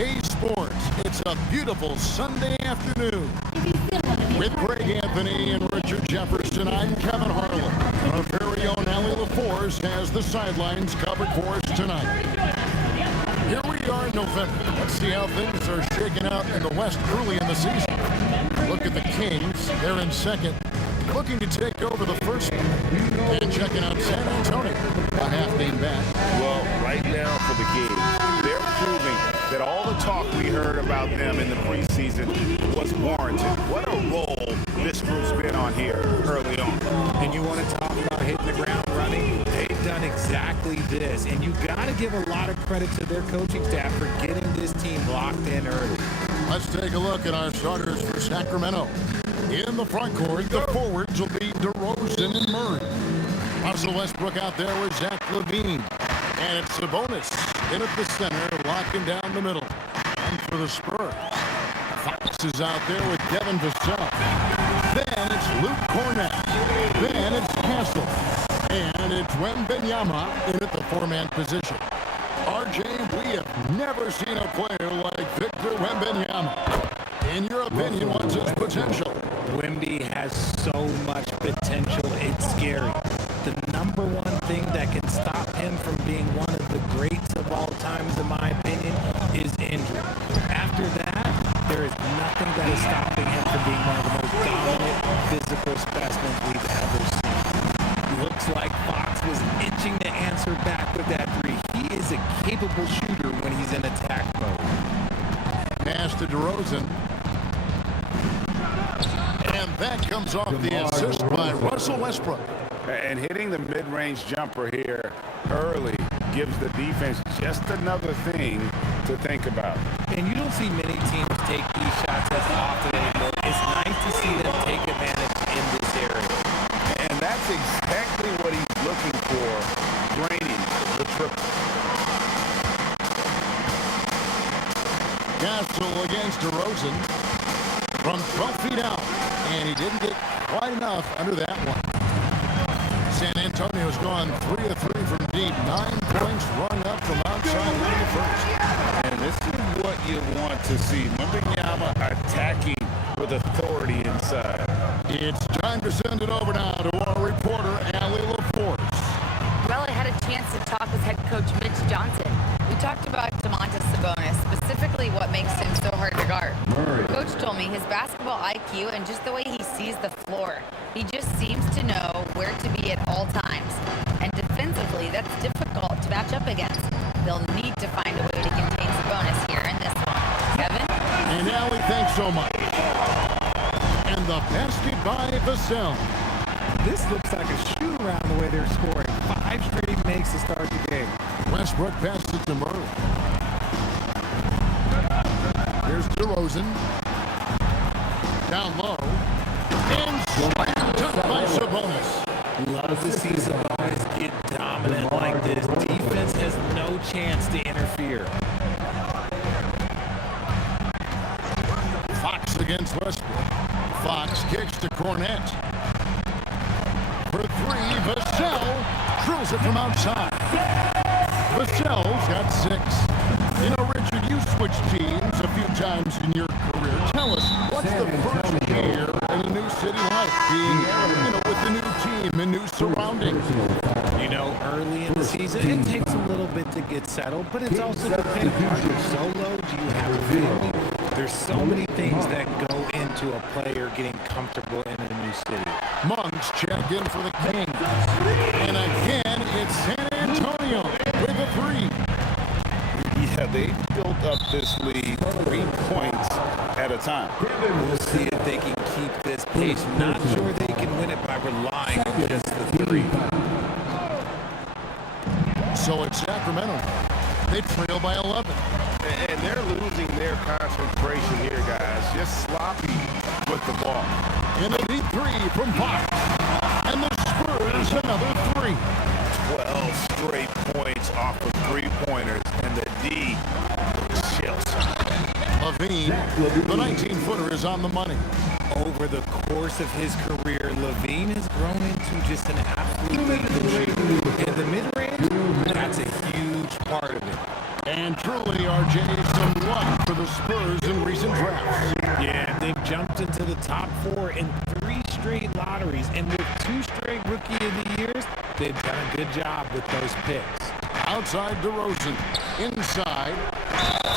K Sports. It's a beautiful Sunday afternoon. With Greg Anthony and Richard Jefferson, I'm Kevin Harlan. Our very own Allie LaForce has the sidelines covered for us tonight. Here we are in November. Let's see how things are shaking out in the West early in the season. Look at the Kings. They're in second, looking to take over the first one. And checking out San Antonio, a half game back. Well, right now for the Kings, they're proving that all the talk we heard about them in the preseason was warranted. What a role this group's been on here early on. And you want to talk about hitting the ground running? They've done exactly this. And you got to give a lot of credit to their coaching staff for getting this team locked in early. Let's take a look at our starters for Sacramento. In the front court, the forwards will be DeRozan and Murray. Russell Westbrook out there with Zach LaVine. And it's Sabonis in at the center, locking down the middle. And for the Spurs, Fox is out there with Devin Vassell. Then it's Luke Cornett. Then it's Castle. And it's Wembanyama in at the four-man position. RJ, we have never seen a player like Victor Wembanyama. In your opinion, what's his potential? Wemby has so much potential, it's scary. The number one thing that can stop him from being one of the greats of all times, in my opinion, is injury. After that, there is nothing that is stopping him from being one of the most dominant physical specimens we've ever seen. Looks like Fox was itching to answer back with that three. He is a capable shooter when he's in attack mode. Pass to DeRozan. And that comes off the assist by Russell Westbrook. And hitting the mid-range jumper here early gives the defense just another thing to think about. And you don't see many teams take these shots as often anymore. It's nice to see them take advantage in this area. And that's exactly what he's looking for, draining the triple. Castle against DeRozan from 12 feet out. And he didn't get quite enough under that one. San Antonio's gone 3 of 3 from deep. 9 points rung up from outside in the first. And this is what you want to see. Wembanyama attacking with authority inside. It's time to send it over now to our reporter, Allie LaForce. Well, I had a chance to talk with head coach Mitch Johnson. We talked about Domantas Sabonis, specifically what makes him so hard to guard. Coach told me his basketball IQ and just the way he sees the floor. He just seems to know where to be at all times. And defensively, that's difficult to match up against. They'll need to find a way to contain Sabonis here in this one. Kevin? And Allie, thanks so much. And the basket by Vassell. This looks like a shoot-around the way they're scoring. 5 straight makes to start the game. Westbrook passes it to Murray. Here's DeRozan. Down low. And took by Sabonis. Love to see Sabonis get dominant like this. Defense has no chance to interfere. Fox against Westbrook. Fox kicks to Cornett. For 3, Vassell drills it from outside. Vassell's got 6. You know, Richard, you switched teams a few times in your career. Tell us, what's the first year in a new city like? Being, with the new team and new surroundings. You know, early in the season, it takes a little bit to get settled, but it's also dependent. Are you solo? Do you have a family? There's so many things that go into a player getting comfortable in a new city. Monks check in for the Kings. And again, it's San Antonio with a 3. Yeah, they've built up this lead 3 points at a time. We'll see if they can keep this pace. Not sure they can win it by relying on just the 3. So it's Sacramento. They trail by 11. And they're losing their concentration here, guys. Just sloppy with the ball. And a deep 3 from Fox. And the Spurs another 3. 12 straight points off of 3-pointers, and the D chills. LaVine, the 19-footer, is on the money. Over the course of his career, LaVine has grown into just an absolute lethal shooter. And the mid-range, that's a huge part of it. And truly, RJ, some luck for the Spurs in recent drafts. Yeah, they've jumped into the top 4 in 3 straight lotteries, and with 2 straight Rookie of the Years, they've done a good job with those picks. Outside DeRozan, inside,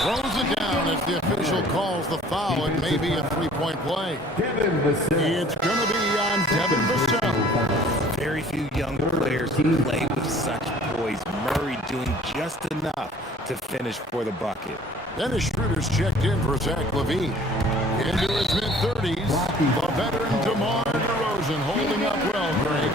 throws it down as the official calls the foul and maybe a three-point play. It's going to be on Devin Vassell. Very few young players play with such poise. Murray doing just enough to finish for the bucket. Dennis Schroeder's checked in for Zach LaVine. Into his mid-30s, the veteran DeMar DeRozan holding up well, Greg.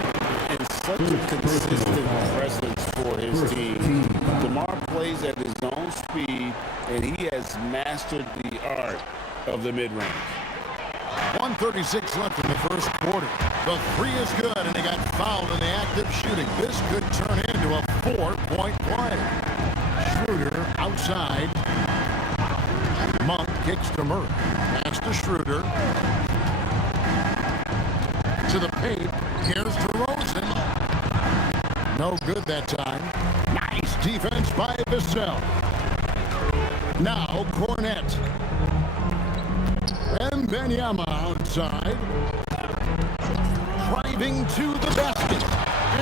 And such a consistent presence for his team. DeMar plays at his own speed, and he has mastered the art of the mid-range. 1:36 left in the first quarter. The three is good, and he got fouled in the act of shooting. This could turn into a 4-point play. Schroeder outside. Monk kicks to Murray. Pass to Schroeder. To the paint. Here's DeRozan. No good that time. Nice defense by Vassell. Now Cornette. And Benyama outside. Driving to the basket.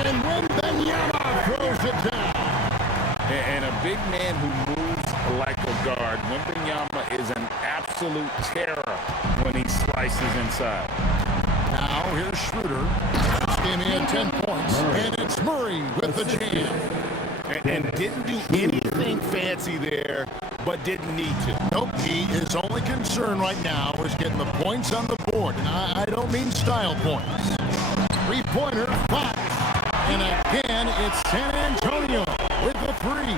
And when Benyama throws it down. And a big man who moves like a guard. Wembanyama is an absolute terror when he slices inside. Now here's Schroeder. This game he had 10 points. And it's Murray with the jam. And didn't do anything fancy there, but didn't need to. Nope, his only concern right now is getting the points on the board. And I don't mean style points. Three-pointer, 5. And again, it's San Antonio with the 3.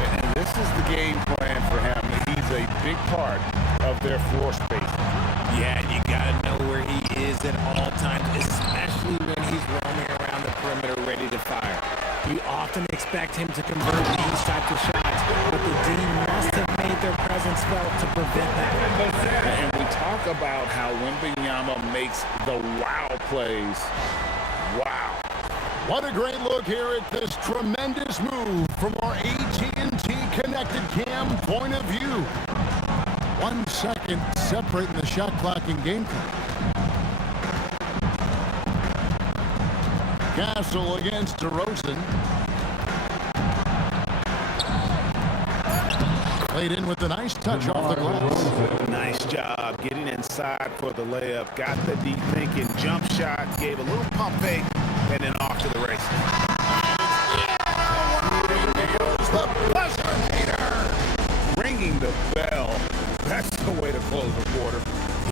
And this is the game plan for him. He's a big part of their floor space. Yeah, you gotta know where he is at all times, especially when he's roaming around the perimeter ready to fire. You often expect him to convert these types of shots, but the D must have made their presence felt to prevent that. And we talk about how Wembanyama makes the wow plays. Wow. What a great look here at this tremendous move from our AT&T Connected Cam point of view. 1 second separating the shot clock and game clock. Castle against DeRozan. Played in with a nice touch off the glass. Nice job getting inside for the layup. Got the deep thinking jump shot. Gave a little pump fake. And then off to the races. The buzzer beater. Ringing the bell. That's the way to close the quarter.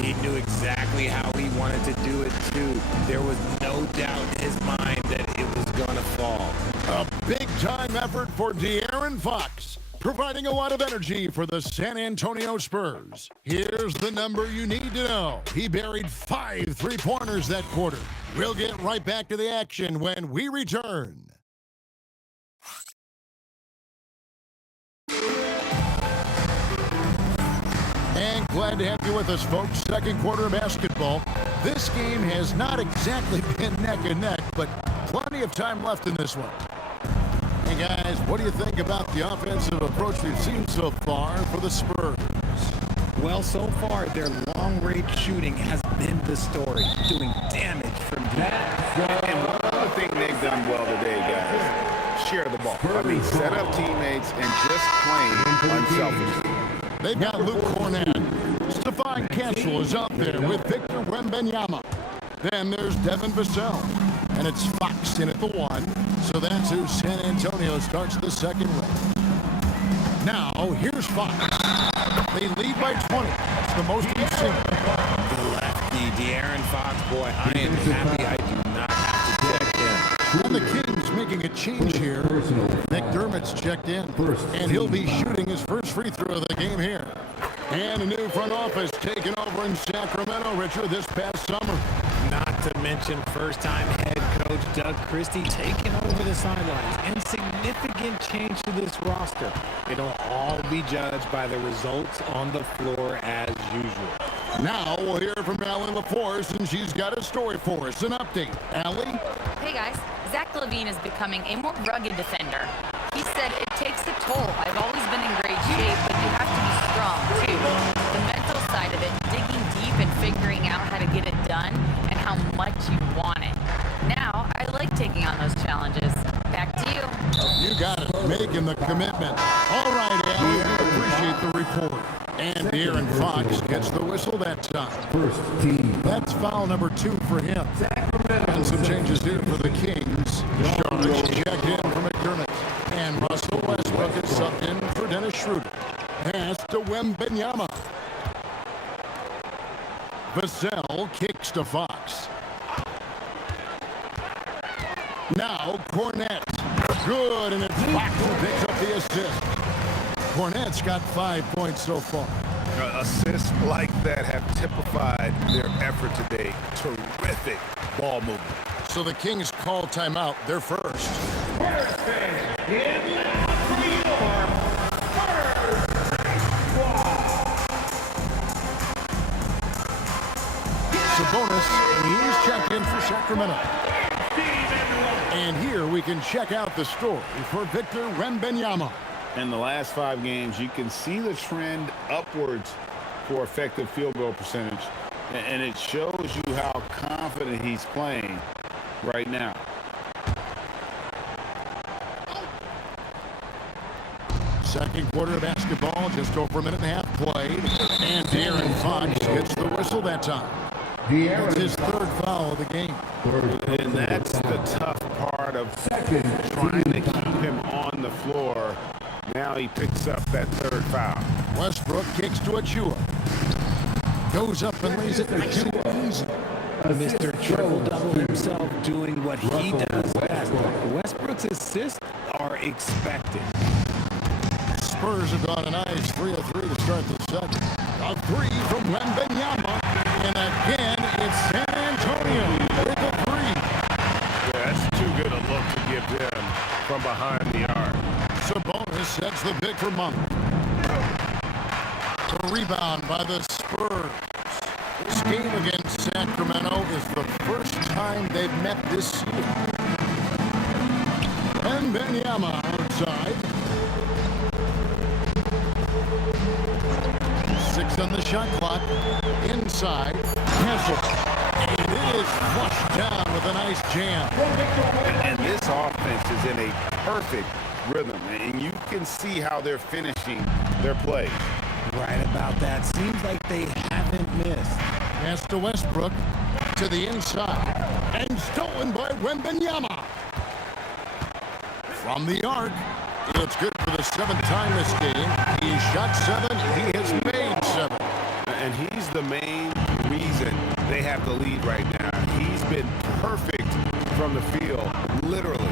He knew exactly how he wanted to do it, too. There was no doubt in his mind that it was going to fall. A big-time effort for De'Aaron Fox, providing a lot of energy for the San Antonio Spurs. Here's the number you need to know. He buried 5 three-pointers that quarter. We'll get right back to the action when we return. And glad to have you with us, folks. Second quarter of basketball. This game has not exactly been neck and neck, but plenty of time left in this one. Hey guys, what do you think about the offensive approach we've seen so far for the Spurs? Well, so far, their long-range shooting has been the story, doing damage from deep. And one other thing they've done well today, guys, share the ball. I mean, set up teammates and just playing unselfishly. They've got Luke Cornette. Stephon Cancel is up there with Victor Wembanyama. Then there's Devin Vassell. And it's Fox in at the 1. So that's who San Antonio starts the second with. Now, here's Fox. They lead by 20. It's the most we've seen. The lefty, De'Aaron Fox, boy, I am happy I do not have to check in. And the Kings making a change here. McDermott's checked in. And he'll be shooting his first free throw of the game here. And a new front office taken over in Sacramento, Richard, this past summer. Not to mention first-time head coach Doug Christie taking over the sidelines. And significant change to this roster. It'll all be judged by the results on the floor as usual. Now we'll hear from Allie LaForce, and she's got a story for us. An update. Allie? Hey guys, Zach LaVine is becoming a more rugged defender. He said it takes a toll. I've always been in great shape, but you have to be making the commitment. All right, Allie, we appreciate the report. And Aaron Fox gets the whistle that time. First team. That's foul number 2 for him. And some changes here for the Kings. Sharks checked in for McDermott. And Russell Westbrook is subbed in for Dennis Schroeder. Pass to Wembanyama. Vassell kicks to Fox. Now Cornette. Good, and it's Fox who picks up the assist. Cornette's got 5 points so far. Assists like that have typified their effort today. Terrific ball movement. So the Kings call timeout. They're first. Sabonis, he's checked in for Sacramento. And here we can check out the story for Victor Wembanyama. In the last 5 games, you can see the trend upwards for effective field goal percentage. And it shows you how confident he's playing right now. Second quarter of basketball, just over a minute and a half played. And Aaron Fox gets the whistle that time. It's his 3rd foul of the game. And that's the tough part of trying to keep him on the floor. Now he picks up that 3rd foul. Westbrook kicks to Achua. Goes up and lays it nice and easy. Mr. Triple-Double himself doing what he does best. Westbrook's assists are expected. Spurs have gone a nice 3 of 3 to start the second. A 3 from Wembanyama. And again, it's San Antonio with a 3. Yeah, that's too good a look to give them from behind the arc. Sabonis sets the pick for Monk. The rebound by the Spurs. This game against Sacramento is the first time they've met this season. And Wembanyama outside. 6 on the shot clock. Inside. Kessel. And it is flushed down with a nice jam. And this offense is in a perfect rhythm, and you can see how they're finishing their play. Right about that. Seems like they haven't missed. Pass to Westbrook to the inside. And stolen by Wembanyama. From the arc. It's good for the 7th time this game. He shot 7. He has made 7. And he's the main reason they have the lead right now. He's been perfect from the field, literally.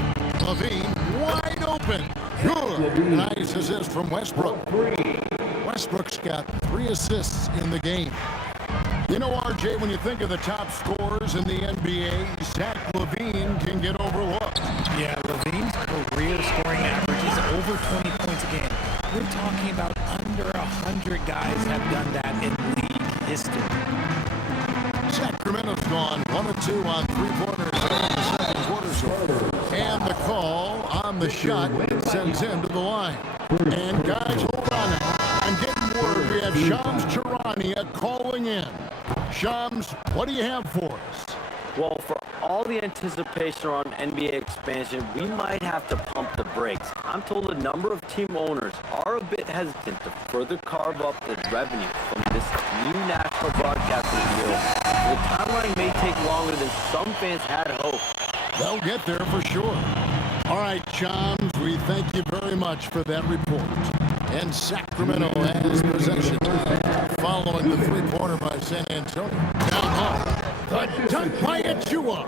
Levine wide open. Good. Nice assist from Westbrook. Westbrook's got 3 assists in the game. You know, RJ, when you think of the top scorers in the NBA, Zach LaVine can get overlooked. Yeah, Levine's career scoring average is over 20 points a game. We're talking about under 100 guys have done that in league history. Sacramento's gone 1 of 2 on 3-pointers in the second quarter so far. And the call on the shot sends him to the line. And guys, hold on now. I'm getting word we have Shams Charania calling in. Shams, what do you have for us? Well, for all the anticipation around NBA expansion, we might have to pump the brakes. I'm told a number of team owners are a bit hesitant to further carve up the revenue from this new national broadcasting deal. The timeline may take longer than some fans had hoped. They'll get there for sure. All right, Shams, we thank you very much for that report. And Sacramento has possession following the 3-pointer by San Antonio. Now, the dunk by Achua.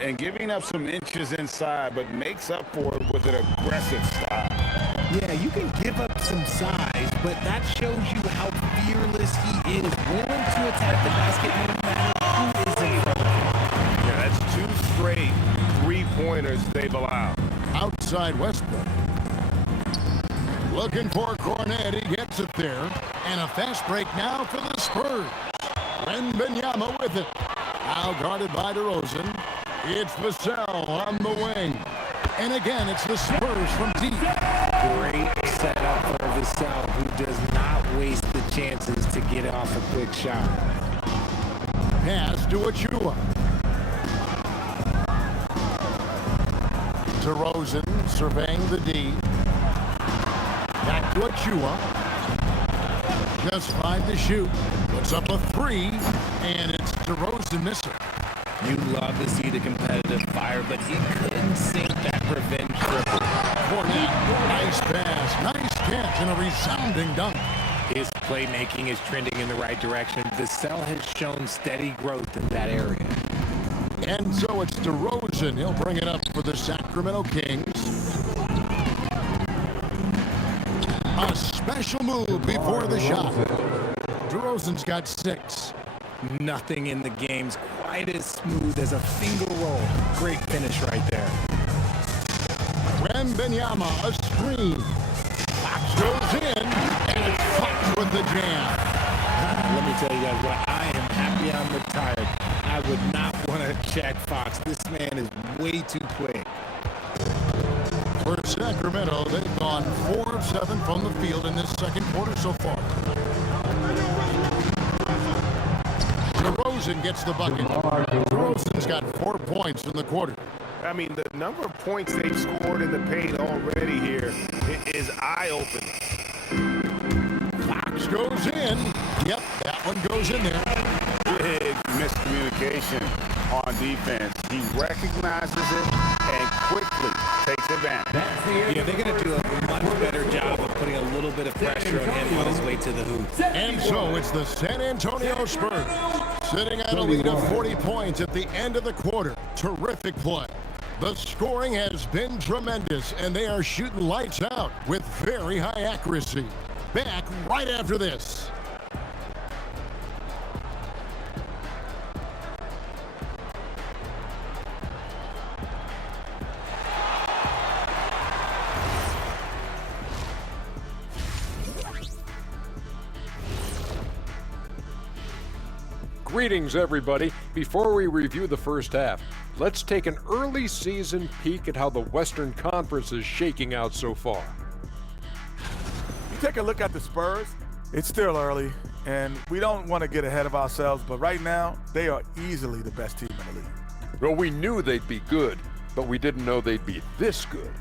And giving up some inches inside, but makes up for it with an aggressive style. Yeah, you can give up some size, but that shows you how fearless he is, willing to attack the basket no matter who is in front of him. Yeah, that's 2 straight 3-pointers they've allowed. Outside Westbrook. Looking for Cornet, he gets it there. And a fast break now for the Spurs. Wembanyama with it. Now guarded by DeRozan. It's Vassell on the wing. And again, it's the Spurs from deep. Great setup for Vassell, who does not waste the chances to get off a quick shot. Pass to Achua. DeRozan surveying the D. to Achua. Just 5 to shoot. Puts up a 3, and it's DeRozan missing. You love to see the competitive fire, but he couldn't sink that revenge triple. Fournette, nice pass, nice catch, and a resounding dunk. His playmaking is trending in the right direction. Vassell has shown steady growth in that area. And so it's DeRozan. He'll bring it up for the Sacramento Kings. A special move before the shot. DeRozan's got 6. Nothing in the game's quite as smooth as a finger roll. Great finish right there. Wembanyama, a screen. Fox goes in, and it's Fox with the jam. Let me tell you guys what, I am happy I'm retired. I would not want to check Fox. This man is way too quick. For Sacramento, they've gone 4 of 7 from the field in this second quarter so far. DeRozan gets the bucket. DeRozan's got 4 points in the quarter. I mean, the number of points they've scored in the paint already here is eye-opening. Fox goes in. Yep, that one goes in there. Big miscommunication on defense. He recognizes it and quickly takes advantage. Yeah, they're going to do a much better job of putting a little bit of pressure on him on his way to the hoop. And so it's the San Antonio Spurs sitting at a lead of 40 points at the end of the quarter. Terrific play. The scoring has been tremendous, and they are shooting lights out with very high accuracy. Back right after this. Greetings, everybody. Before we review the first half, let's take an early season peek at how the Western Conference is shaking out so far. You take a look at the Spurs, it's still early, and we don't want to get ahead of ourselves, but right now, they are easily the best team in the league. Well, we knew they'd be good, but we didn't know they'd be this good.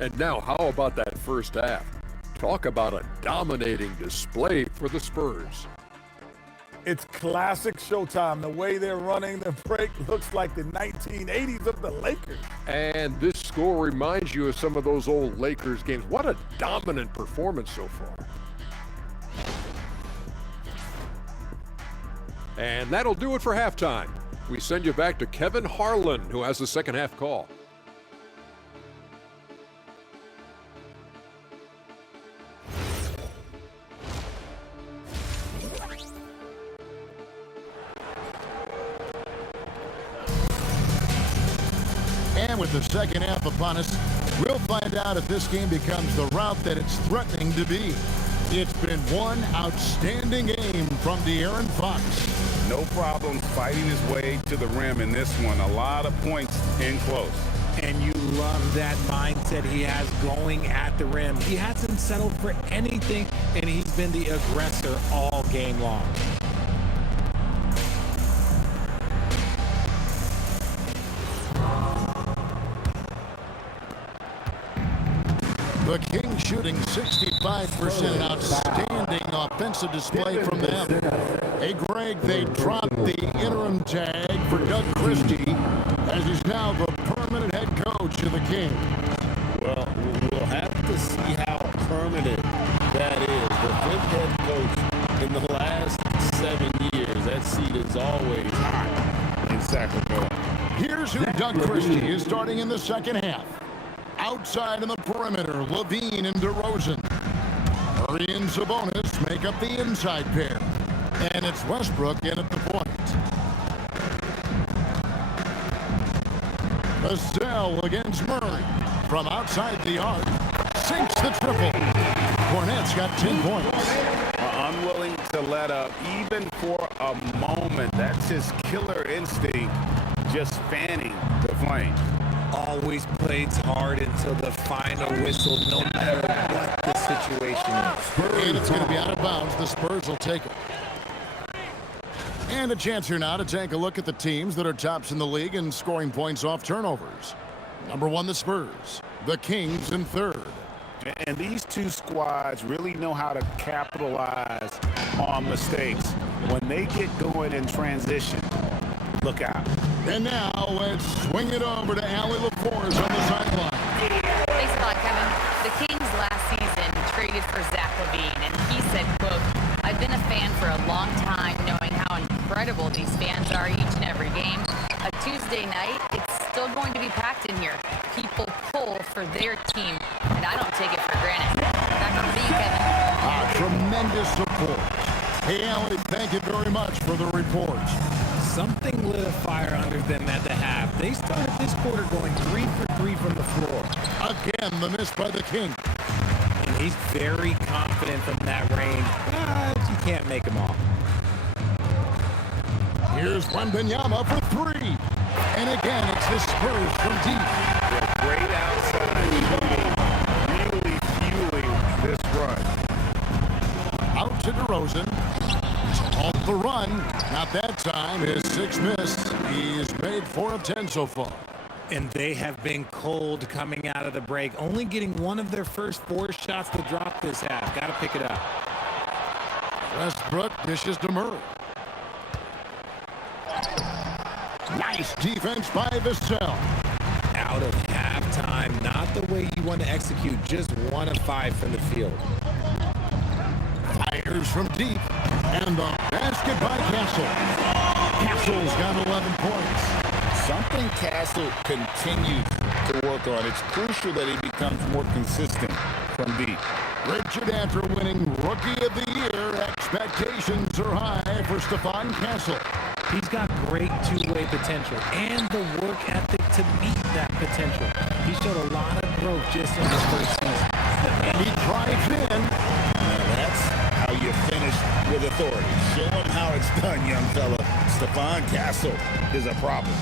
And now, how about that first half? Talk about a dominating display for the Spurs. It's classic Showtime. The way they're running the break looks like the 1980s of the Lakers. And this score reminds you of some of those old Lakers games. What a dominant performance so far. And that'll do it for halftime. We send you back to Kevin Harlan, who has the second half call. And with the second half upon us, we'll find out if this game becomes the route that it's threatening to be. It's been one outstanding game from De'Aaron Fox. No problem fighting his way to the rim in this one. A lot of points in close. And you love that mindset he has going at the rim. He hasn't settled for anything, and he's been the aggressor all game long. The Kings shooting 65%, an outstanding offensive display from them. Hey, Greg, they dropped the interim tag for Doug Christie as he's now the permanent head coach of the Kings. Well, we'll have to see how permanent that is. The fifth head coach in the last 7 years, that seat is always hot in Sacramento. Here's who Doug Christie is starting in the second half. Outside in the perimeter, Levine and DeRozan. Murray and Sabonis make up the inside pair. And it's Westbrook in at the point. Vassell against Murray. From outside the arc, sinks the triple. Fournette's got 10 points. Unwilling to let up even for a moment. That's his killer instinct, just fanning the flame. Always plays hard until the final whistle, no matter what the situation is. And it's going to be out of bounds. The Spurs will take it. And a chance here now to take a look at the teams that are tops in the league in scoring points off turnovers. Number 1, the Spurs. The Kings in third. And these two squads really know how to capitalize on mistakes. When they get going in transition, look out. And now let's swing it over to Allie LaForce on the sideline. Thanks a lot, Kevin. The Kings last season traded for Zach LaVine, and he said, quote, "I've been a fan for a long time, knowing how incredible these fans are each and every game. A Tuesday night, it's still going to be packed in here. People pull for their team, and I don't take it for granted." Back over to you, Kevin. Tremendous support. Hey, Allie, thank you very much for the reports. Something lit a fire under them at the half. They started this quarter going 3 for 3 from the floor. Again, the miss by the King. And he's very confident from that range, but you can't make him all. Here's Wembanyama for 3. And again, it's the Spurs from deep. They're great outside shooting, really fueling this run. Out to DeRozan. Off the run. Not that time. His 6th miss. He's made 4 of 10 so far. And they have been cold coming out of the break, only getting one of their first 4 shots to drop this half. Got to pick it up. Westbrook dishes to Murray. Nice defense by Vassell. Out of halftime, not the way you want to execute, just 1 of 5 from the field. Fires from deep. And the basket by Castle. Castle's got 11 points. Something Castle continues to work on. It's crucial that he becomes more consistent from deep. Richard, after winning Rookie of the Year, expectations are high for Stephon Castle. He's got great two-way potential and the work ethic to meet that potential. He showed a lot of growth just in his first season. And he drives in. Now that's how you finish with authority. Show him how it's done, young fella. Stephon Castle is a problem.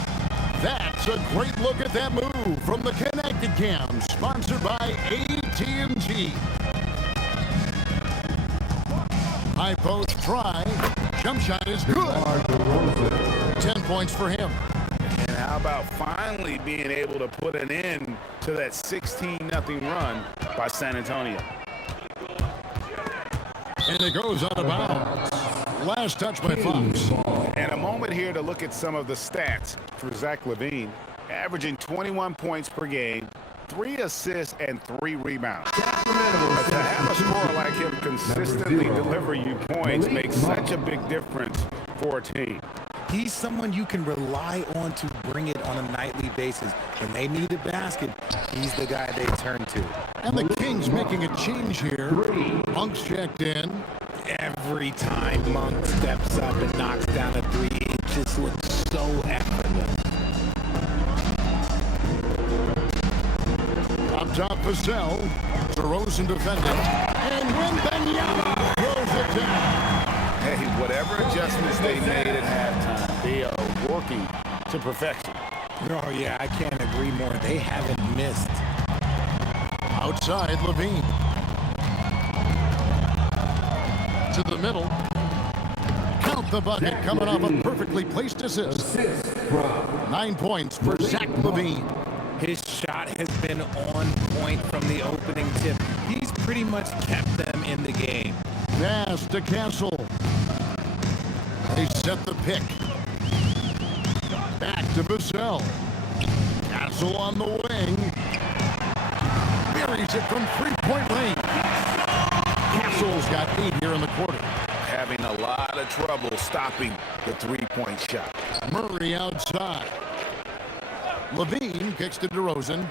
That's a great look at that move from the Connected Cam, sponsored by AT&T. High post try. Jump shot is good. 10 points for him. And how about finally being able to put an end to that 16-0 run by San Antonio? And it goes out of bounds. Last touch by Fox. And a moment here to look at some of the stats for Zach LaVine, averaging 21 points per game, 3 assists, and 3 rebounds. But to have a scorer like him consistently deliver you points makes such a big difference for a team. He's someone you can rely on to bring it on a nightly basis. When they need a basket, he's the guy they turn to. And the Kings making a change here. Monk's checked in. Every time Monk steps up and knocks down a 3, it just looks so effortless. Up top, Vassell. DeRozan defending. And Wembanyama throws it down. Hey, whatever adjustments they made at halftime, they are working to perfection. Oh, yeah, I can't agree more. They haven't missed. Outside, LaVine. To the middle. Count the bucket coming off a perfectly placed assist. 9 points for Zach LaVine. His shot has been on point from the opening tip. He's pretty much kept them in the game. Pass to Castle. They set the pick. Back to Vassell. Castle on the wing. Buries it from 3-point range. Castle's got 8 here in the quarter. Having a lot of trouble stopping the 3-point shot. Murray outside. LaVine kicks to DeRozan.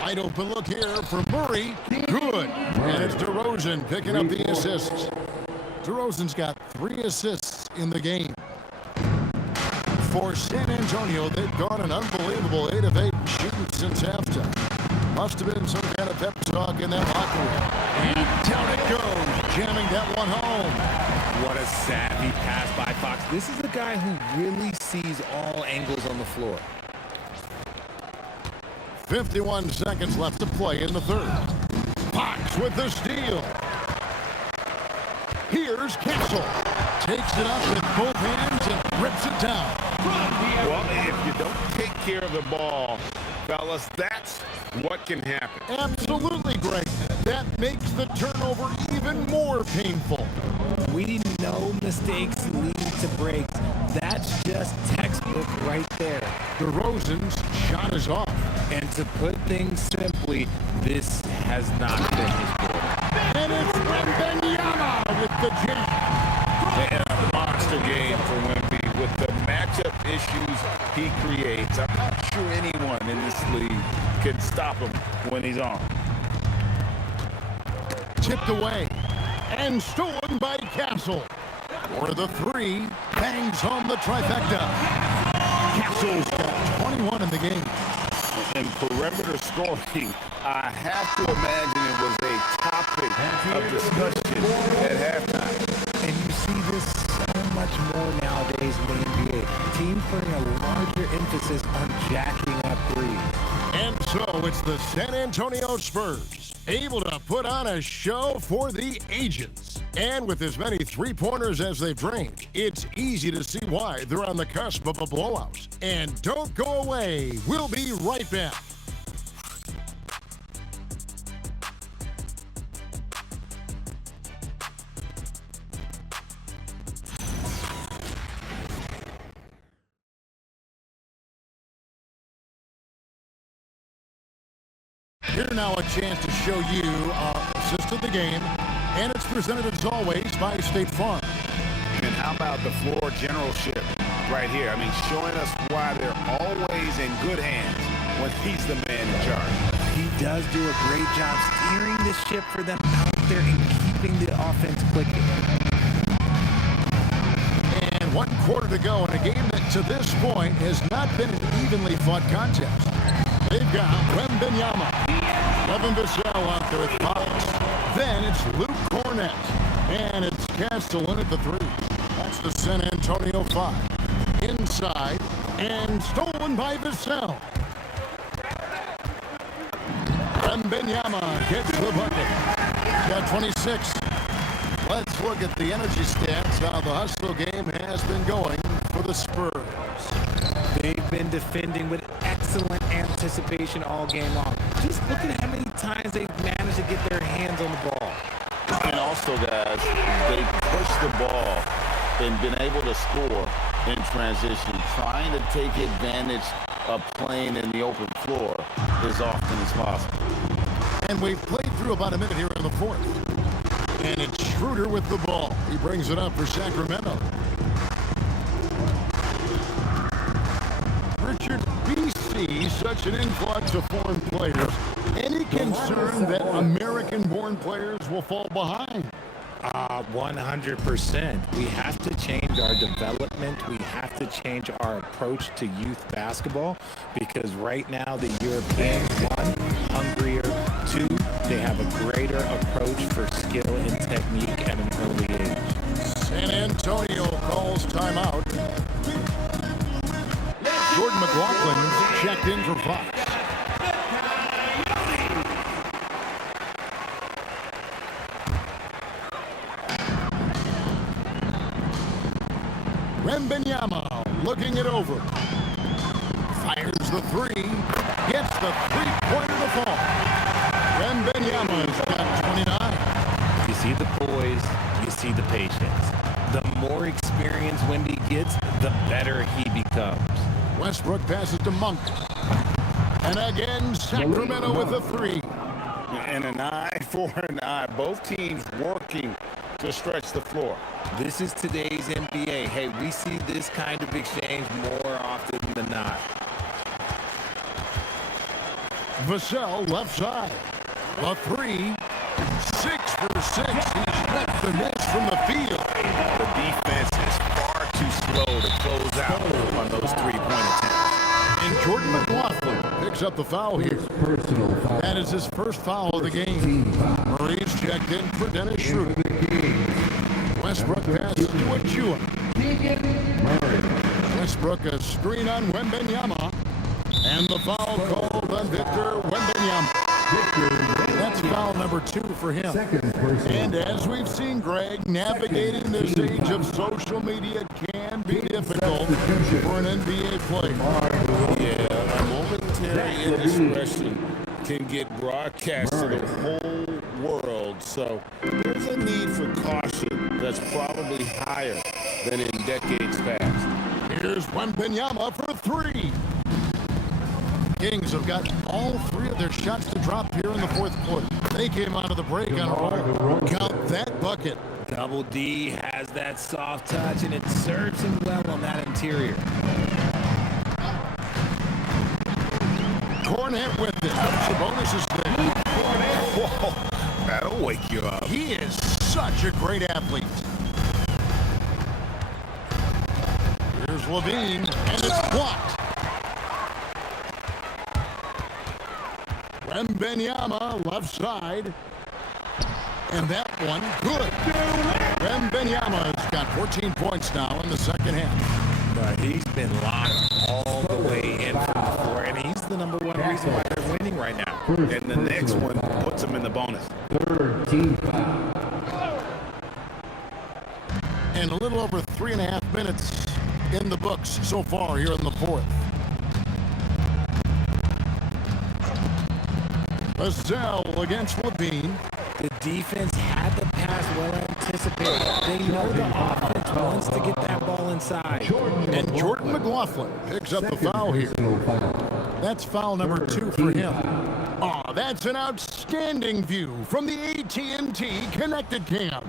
Wide open look here for Murray. Good. And it's DeRozan picking up the assists. DeRozan's got 3 assists in the game. For San Antonio, they've gone an unbelievable 8 of 8 shooting since halftime. Must have been some kind of pep talk in that locker room. And down it goes, jamming that one home. What a savvy pass by Fox. This is a guy who really sees all angles on the floor. 51 seconds left to play in the third. Fox with the steal. Here's Castle. Takes it up with both hands and rips it down. Well, if you don't take care of the ball, fellas, that's what can happen. Absolutely great. that makes the turnover even more painful. We know mistakes lead to breaks. That's just textbook right there. DeRozan's shot is off. And to put things simply, this has not been his quarter. And it's Wembanyama with the jam. And a monster game for Wemby with the matchup issues he creates. I'm not sure anyone in this league can stop him when he's on. Tipped away and stolen by Castle. For the three, bangs home the trifecta. Castle's got 21 in the game. And perimeter scoring, I have to imagine it was a topic of discussion at halftime. And you see this so much more nowadays in the NBA. Teams putting a larger emphasis on jacking up threes. And so it's the San Antonio Spurs, able to put on a show for the ages. And with as many three-pointers as they've drained, it's easy to see why they're on the cusp of a blowout. And don't go away. We'll be right back. Here now a chance to show you our assist of the game, and it's presented as always by State Farm. And how about the floor generalship right here? I mean, showing us why they're always in good hands when he's the man in charge. He does do a great job steering the ship for them out there and keeping the offense clicking. And 1 quarter to go in a game that to this point has not been an evenly fought contest. They've got Wembanyama, Levin Vassell out there with Fox. Then it's Luke Cornett, and it's Castellan at the three. That's the San Antonio 5. Inside, and stolen by Vassell. Wembanyama gets the bucket. Got 26. Let's look at the energy stats, how the hustle game has been going for the Spurs. They've been defending with excellent anticipation all game long. Just look at how many times they've managed to get their hands on the ball. And also, guys, they pushed the ball and been able to score in transition, trying to take advantage of playing in the open floor as often as possible. And we've played through about a minute here in the fourth. And it's Schroeder with the ball. He brings it up for Sacramento. Richard, we see such an influx of foreign players. Any concern that American-born players will fall behind? 100%. We have to change our development. We have to change our approach to youth basketball because right now the Europeans, 1, hungrier, 2, they have a greater approach for skill and technique at an early age. San Antonio calls timeout. Jordan McLaughlin's checked in for Fox. Wembanyama looking it over. Fires the three. Gets the three-pointer to fall. Wembanyama's got 29. You see the poise, you see the patience. The more experience Wemby gets, the better he becomes. Westbrook passes to Monk. And again, Sacramento with a three. And an eye for an eye. Both teams working to stretch the floor. This is today's NBA. Hey, we see this kind of exchange more often than not. Vassell left side. A three. 6 for 6. He's left the miss from the field. The defense is far too slow to close out on those three-point attempts. And Jordan McLaughlin picks up the foul here. That is his first foul of the game. Murray's checked in for Dennis Schroeder. Westbrook passes to Achua. Westbrook a screen on Wembanyama. And the foul called on Victor Wembanyama. That's foul number 2 for him. And as we've seen, Greg, navigating this age of social media can be difficult for an NBA player. Yeah, a momentary indiscretion can get broadcast to the whole world. So there's a need for caution that's probably higher than in decades past. Here's Wembanyama for three. Kings have got all three of their shots to drop here in the fourth quarter. They came out of the break on a roll. Count that bucket. Double D has that soft touch, and it serves him well on that interior. Cornet with it. Sabonis is there. Whoa, that'll wake you up. He is such a great athlete. Here's Levine, and it's blocked. Wembanyama, left side. And that one, good. Wembanyama has got 14 points now in the second half. But he's been locked all the way in from the floor, and he's the number one reason why they're winning right now. And the next one puts them in the bonus. Third team foul. And a little over 3.5 minutes in the books so far here in the fourth. Vassell against Levine. The defense had the pass well anticipated. They know the offense wants to get that ball inside. And Jordan McLaughlin picks up the foul here. That's foul number 2 for him. Oh, that's an outstanding view from the AT&T Connected Cam.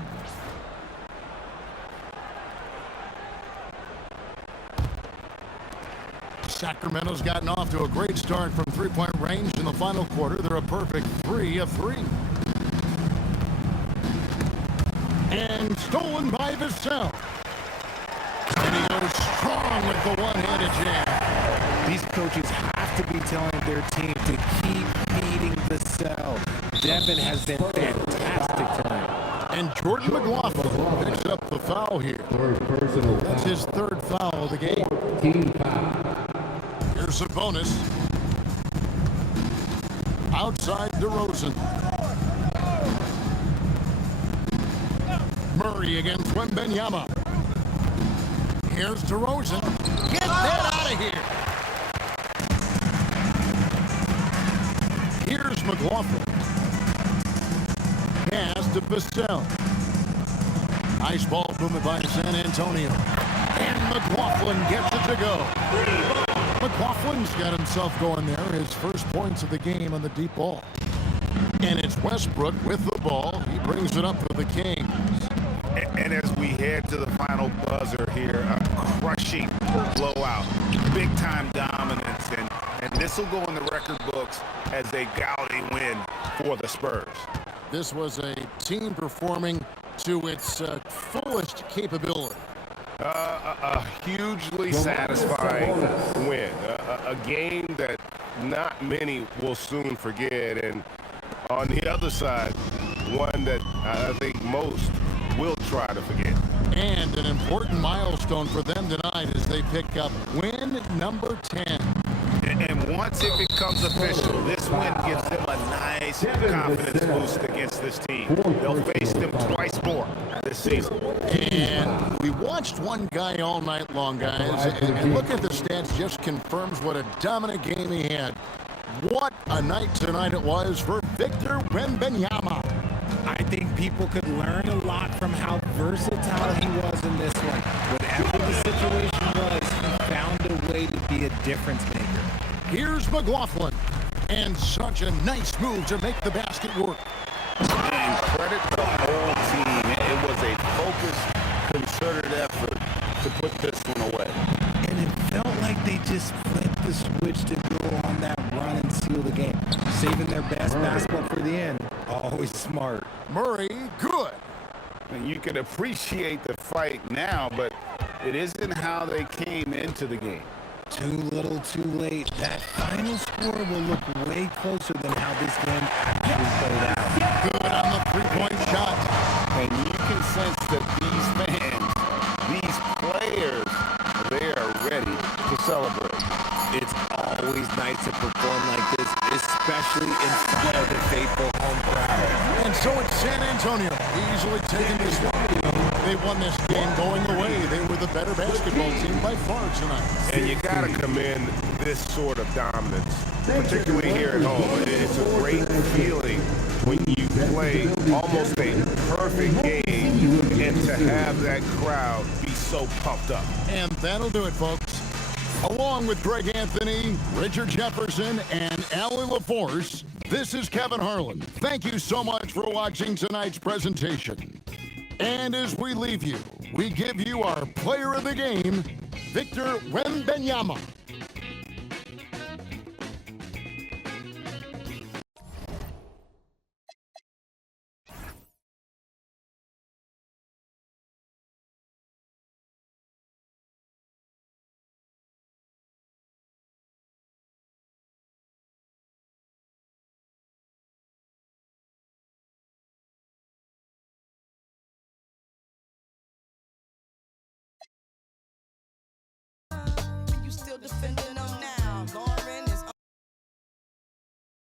Sacramento's gotten off to a great start from three-point range in the final quarter. They're a perfect 3 of 3. And stolen by Vassell. And he goes strong with the one-handed jam. These coaches have to be telling their team to keep feeding Vassell. Devin has been fantastic tonight. And Jordan McLaughlin picks up the foul here. That's his third foul of the game. Team foul. Here's a bonus. Outside DeRozan. Murray against Wembanyama. Here's DeRozan. Get that out of here. Here's McLaughlin. Pass to Vassell. Nice ball movement by San Antonio. And McLaughlin gets it to go. McLaughlin's got himself going there. His first points of the game on the deep ball. And it's Westbrook with the ball. He brings it up for the Kings. And as we head to the final buzzer here, a crushing blowout, big-time dominance, and this will go in the record books as a gaudy win for the Spurs. This was a team performing to its fullest capability. A hugely satisfying win, a game that not many will soon forget, and on the other side, one that I think most will try to forget. And an important milestone for them tonight as they pick up win number 10. And once it becomes official, this win gives them a nice confidence boost against this team. They'll face them twice more this season. And we watched one guy all night long, guys, and look at the stats, just confirms what a dominant game he had. What a night tonight it was for Victor Wembanyama. I think people could learn a lot from how versatile he was in this one. Whatever the situation was, he found a way to be a difference maker. Here's McLaughlin. And such a nice move to make the basket work. And credit the whole team. It was a focused, concerted effort to put this one away. And it felt like they just flipped the switch to go on that run and seal the game. Saving their best basketball for the end. Always smart. Murray, good. And you can appreciate the fight now, but it isn't how they came into the game. Too little, too late. That final score will look way closer than how this game actually played out. Good on the three-point shot. And you can sense that these fans, these players, they are ready to celebrate. It's always nice to perform like this, especially in front of the faithful home crowd. And so it's San Antonio easily taking this one. They won this game going away. They were the better basketball team by far tonight. And you got to commend this sort of dominance, particularly here at home. It's a great feeling when you played almost a perfect game, and to have that crowd be so pumped up. And that'll do it, folks. Along with Greg Anthony, Richard Jefferson, and Allie LaForce, this is Kevin Harlan. Thank you so much for watching tonight's presentation. And as we leave you, we give you our player of the game, Victor Wembanyama.